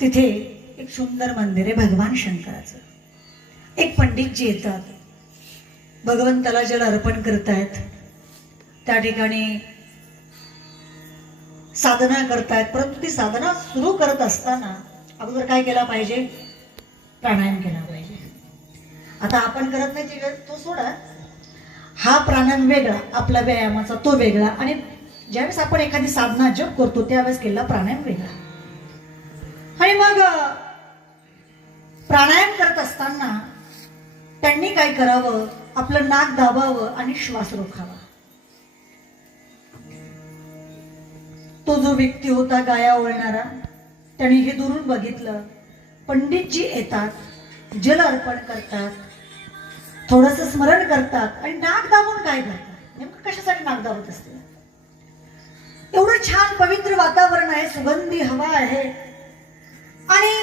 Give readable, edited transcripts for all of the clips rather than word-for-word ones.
तिथे एक सुंदर मंदिर आहे भगवान शंकराचं. एक पंडितजी येतात, भगवंताला जल अर्पण करतायत. त्या ठिकाणी साधना करतायत, परंतु ती साधना सुरू करत असताना अगोदर काय केला पाहिजे? प्राणायाम केला पाहिजे. आता आपण करत नाही ते तो सोडा, हा प्राणायाम वेगळा, आपला व्यायामाचा तो वेगळा, आणि ज्यावेळेस आपण एखादी साधना जप करतो त्यावेळेस केलेला प्राणायाम वेगळा. आणि मग प्राणायाम करत असताना त्यांनी काय करावं? आपलं नाक दाबावं आणि श्वास रोखावा. तो जो व्यक्ती होता गाया ओळणारा, त्याने हे दुरून बघितलं. पंडितजी येतात, जल अर्पण करतात, थोडस स्मरण करतात आणि नाक दाबून काय करतात? नेमकं कशासाठी नाक दाबत असते? एवढं छान पवित्र वातावरण आहे, सुगंधी हवा आहे, आणि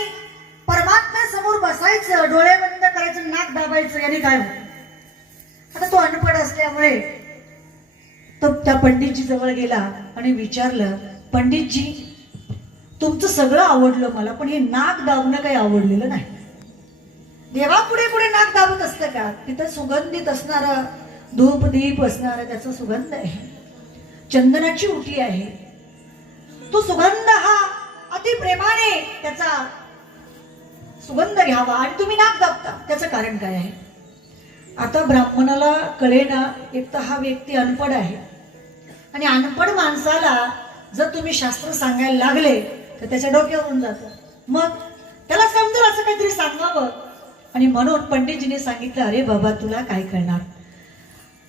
परमात्म्यासमोर बसायचं, डोळे बंद करायचं, नाक दाबायचं, याने काय होतं? आता तो अनपढ असल्यामुळे तो त्या पंडितजी जवळ गेला आणि विचारलं, पंडितजी, तुमचं सगळं आवडलं मला, पण हे नाक दाबणं काही आवडलेलं नाही. देवा पुढे पुढे नाक दाबत असतं का? तिथं सुगंधित असणारा धूप दीप असणारा त्याचा सुगंध आहे, चंदनाची उटी आहे. तो सुगंध हा अति प्रेमाने त्याचा सुगंध घ्यावा आणि तुम्ही नाक दाबता, त्याचं कारण काय आहे? आता ब्राह्मणाला कळेना, एक तर हा व्यक्ती अनपढ आहे, आणि अनपढ माणसाला जर तुम्ही शास्त्र सांगायला लागले तर त्याच्या डोक्यावरून जातं. मग त्याला समजेल असं काहीतरी सांगावं, आणि म्हणून पंडितजीने सांगितलं, अरे बाबा तुला काय कळणार,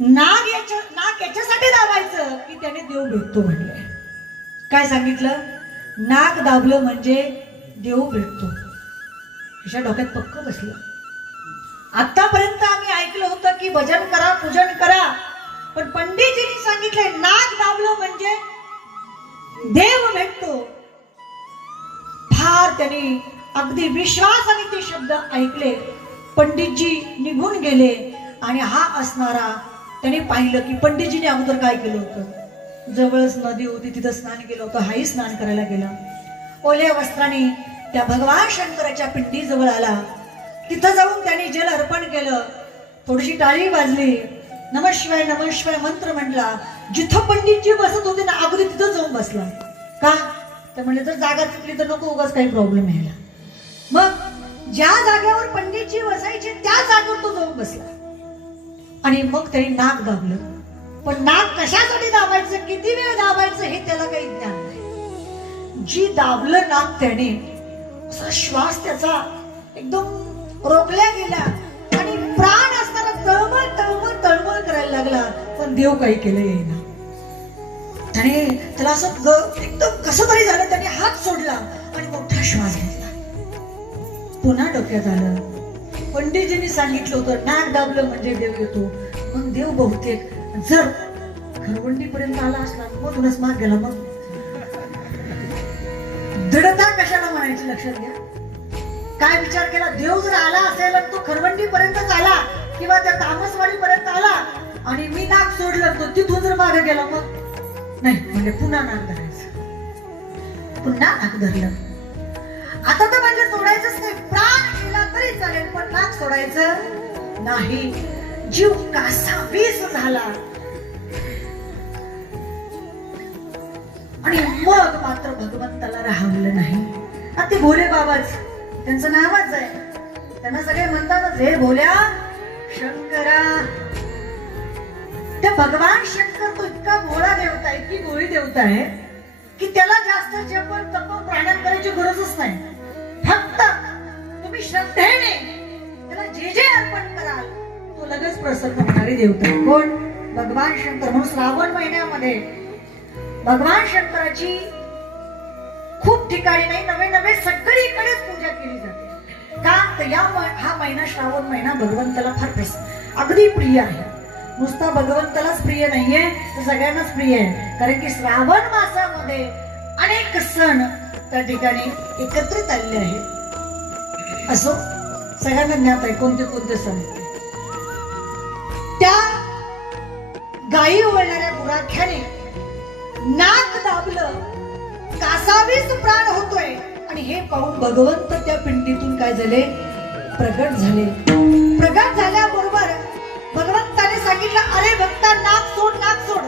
नाक याच्यासाठी दाबायचं की त्याने देव भेटतो म्हणलंय. काय सांगितलं? नाक दाबलं म्हणजे देव भेटतो. त्याच्या डोक्यात पक्क बसलं. आतापर्यंत आम्ही ऐकलं होतं की भजन करा, पूजन करा, पण पंडितजींनी सांगितलंय नाक दाबलं म्हणजे देव भेटतो. फार त्यांनी अगदी विश्वासाने ते शब्द ऐकले. पंडितजी निघून गेले, आणि हा असणारा त्याने पाहिलं की पंडितजीने अगोदर काय केलं होतं. जवळच नदी होती, तिथं स्नान केलं होतं. हाही स्नान करायला गेला, ओल्या वस्त्राने त्या भगवान शंकराच्या पिंडी जवळ आला. तिथं जाऊन त्याने जल अर्पण केलं, थोडीशी टाळी वाजली, नमशिवाय नमशिवाय मंत्र म्हटला. जिथं पंडितजी बसत होते ना, अगदी तिथं जाऊन बसला. का? तर म्हणजे जर जागा चुकली तर नको उगाच काही प्रॉब्लेम यायला. मग ज्या जागेवर पंडितजी बसायचे त्या जागेवर तो जाऊन बसला, आणि मग त्याने नाक दाबलं. पण नाक कशासाठी दाबायचं, किती वेळ दाबायचं हे त्याला काही ज्ञान नाही. जी दाबलं नाक त्याने, असा श्वास त्याचा एकदम रोखला गेला, आणि प्राण असताना तळमळ तळमळ तळमळ करायला लागला. पण देव काही केलं येईना. त्याने त्याला असं एकदम कसं तरी झालं. त्याने हात सोडला आणि मोठा श्वास घेतला. पुन्हा डोक्यात आलं, पंडितजींनी सांगितलं होतं नाक दाबलं म्हणजे देव येतो. मग देव बहुतेक जर खरवंडीपर्यंत आला असला, मधूनच माग गेला. मग दृढता कशाला म्हणायची लक्षात घ्या. काय विचार केला? देव जर आला असेल आणि तो खरवंडीपर्यंतच आला किंवा त्या तामसवाडी पर्यंत आला, आणि मी नाक सोडलं तो तिथून जर मागे गेला, मग नाही म्हणजे पुन्हा नाक धरायचं. पुन्हा नाक धरलं. आता तर म्हणजे सोडायचंच नाही, प्राण गेला तरी चालेल, पण नाक सोडायचं नाही. जीव कासावीस झाला, आणि मग मात्र भगवंताला राहवलं नाही. आता ते भोले बाबाच, त्यांचं नावच आहे, त्यांना सगळे म्हणतात हे भोल्या शंकरा. ते भगवान शंकर तो इतका भोळा देवता आहे, इतकी भोळी देवता आहे की त्याला जास्त जप तप प्राणायाम करायची गरजच नाही. फक्त तुम्ही श्रद्धेने त्याला जे जे अर्पण कराल तो लगेच प्रसन्न होणारी देवता. कोण? भगवान शंकर. म्हणून श्रावण महिन्यामध्ये भगवान शंकराची खूप ठिकाणी नाही, नवे नवे सगळीकडेच पूजा केली जाते. का? तर हा महिना, श्रावण महिना भगवंताला फार अगदी प्रिय आहे. नुसता भगवंतालाच प्रिय नाहीये, तर सगळ्यांनाच प्रिय आहे. कारण की श्रावण मासामध्ये अनेक सण त्या ठिकाणी एकत्रित आलेले आहेत. असो, सगळ्यांना ज्ञात आहे कोणते कोणते सण. त्या गायी ओळणाऱ्या गुराख्याने नाक दाबलं, कासावीस प्राण होतोय, आणि हे पाहून भगवंत त्या पिंडीतून काय झाले, प्रगट झाले. प्रगट झाल्याबरोबर भगवंताने सांगितलं, अरे भक्ता नाक सोड, नाक सोड.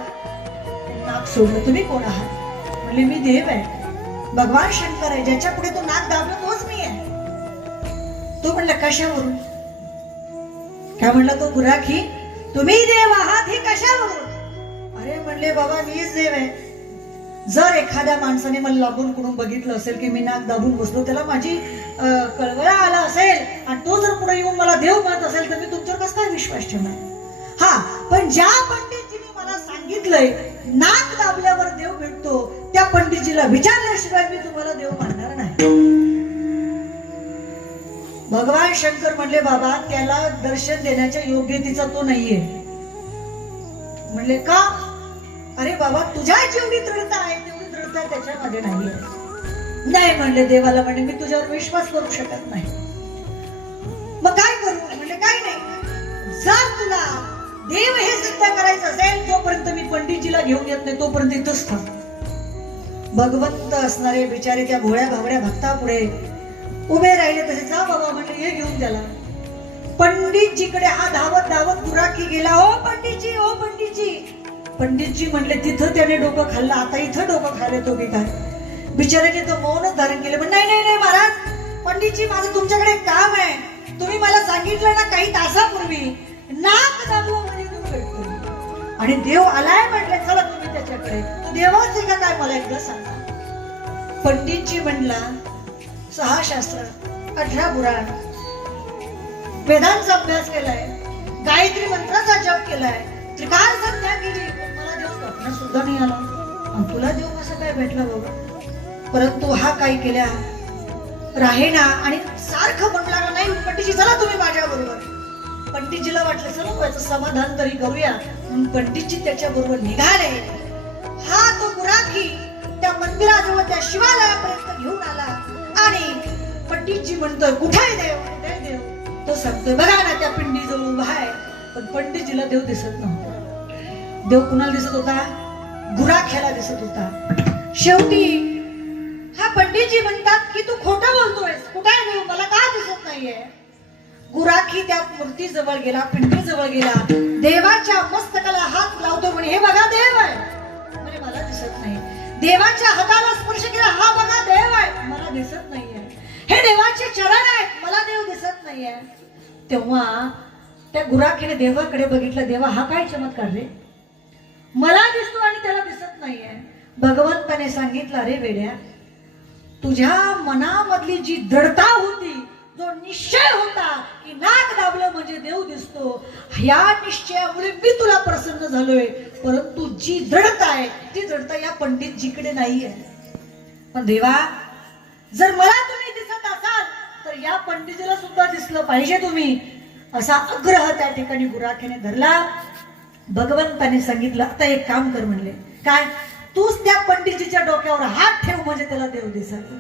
नाक सोडलं. तुम्ही कोण आहात? म्हणले मी देव आहे, भगवान शंकर आहे, ज्याच्या पुढे तो नाक दाबला तोच मी आहे. तो म्हणला कशावरून? काय म्हणला तो गुराखी, तुम्ही देव आहात हे कशावरून? अरे म्हणले बाबा मीच देव आहे. जर एखाद्या माणसाने मला लागून कडून बघितलं असेल की मी नाक दाबून बसलो, त्याला माझी कळवळा आला असेल आणि तो जर पुढे येऊन मला देव म्हणत असेल तर मी तुमच्यावर कसा काय विश्वास ठेवणार? हा, पण ज्या पंडितजीने मला सांगितलंय नाक दाबल्यावर देव भेटतो, त्या पंडितजीला विचारल्याशिवाय मी तुम्हाला देव मानणार नाही. भगवान शंकर म्हणले बाबा त्याला दर्शन देण्याच्या योग्यतेचा तो नाहीये. म्हणले का? अरे बाबा तुझ्या जेवढी दृढता आहे तेवढी दृढता त्याच्यामध्ये नाहीये. नाही म्हणले देवाला, म्हणजे मी तुझ्यावर विश्वास करू शकत नाही. मग काय करू? म्हणले काय नाही, जर तुला देव हे सिद्ध करायचं असेल तोपर्यंत मी पंडितजीला घेऊन येत नाही, तोपर्यंत इथंच थांब. भगवंत असणारे बिचारे त्या भोळ्या भावड्या भक्तापुढे उभे राहिले. तसे जा बाबा म्हणले, हे घेऊन त्याला. पंडितजीकडे हा धावत धावत गुराखी गेला. ओ पंडितजी, ओ पंडितजी. पंडितजी म्हणले तिथं त्याने डोकं खाल्लं, आता इथं डोकं खाल्ले तो की काय? बिचाऱ्याने तो मौनच धारण केले. पण नाही नाही नाही महाराज, पंडितजी माझं तुमच्याकडे काम आहे. तुम्ही मला सांगितलं ना काही तासापूर्वी नाक दाबू म्हणजे तुम्ही भेटतो आणि देव आलाय म्हटले, चला तुम्ही त्याच्याकडे. तो देवाच आहे का काय मला एकदा सांगा. पंडितजी म्हणला 6 शास्त्र, 18 पुराण, वेदांचा अभ्यास केलाय, गायत्री मंत्राचा जप केलाय, त्रिकाल संध्या केली, मला देव स्वप्न सुद्धा नाही आला. आणि तुला देव कसं काय भेटला बाबा? परंतु हा काय केल्या राहेना आणि सारखं म्हणला नाही पंडितजी चला तुम्ही माझ्या बरोबर. पंडितजीला वाटलं चला याचं समाधान तरी करूया, म्हणून पंडितजी त्याच्या बरोबर निघाले. हा तो गुराखी त्या मंदिराजवळ त्या शिवालयापर्यंत घेऊन आला आणि पंडितजी म्हणतोय कुठे देव, कुठे देव? तो सांगतोय बघा ना त्या पिंडीजवळ उभा आहे. पण पंडितजीला देव दिसत नव्हता. देव कुणाला दिसत होता? गुराख्याला दिसत होता. शेवटी हा पंडितजी म्हणतात की तू खोटं बोलतोयस, कुठे आहे देव, मला का दिसत नाहीये? गुराखी त्या मूर्ती जवळ गेला, पिंडी जवळ गेला, देवाच्या मस्तकाला हात लावतो म्हणे हे बघा देव आहे. म्हणजे मला दिसत नाही. देवाच्या हाताला स्पर्श केला, हा बघा देव आहे, मला दिसत नाहीये. हे देवाचे चरण आहेत, मला देव दिसत नाहीये. तेव्हा त्या गुराखीने देवाकडे बघितलं, देवा हा काय चमत्कार रे, मला दिसतो आणि त्याला दिसत नाहीये. भगवंताने सांगितलं, अरे वेड्या, तुझ्या मनामधली जी दृढता होती, जो निश्चय होता की नाक दाबलं म्हणजे देव दिसतो, या निश्चयामुळे मी तुला प्रसन्न झालोय. परंतु जी दृढता आहे ती दृढता या पंडितजीकडे नाहीये. पण देवा जर मला तुम्ही दिसत असाल तर या पंडितजीला सुद्धा दिसलं पाहिजे तुम्ही, असा आग्रह त्या ठिकाणी गुराखीने धरला. भगवंताने सांगितलं आता एक काम कर म्हणले, काय? तूच त्या पंडितजीच्या डोक्यावर हात ठेव म्हणजे त्याला देव दिसत.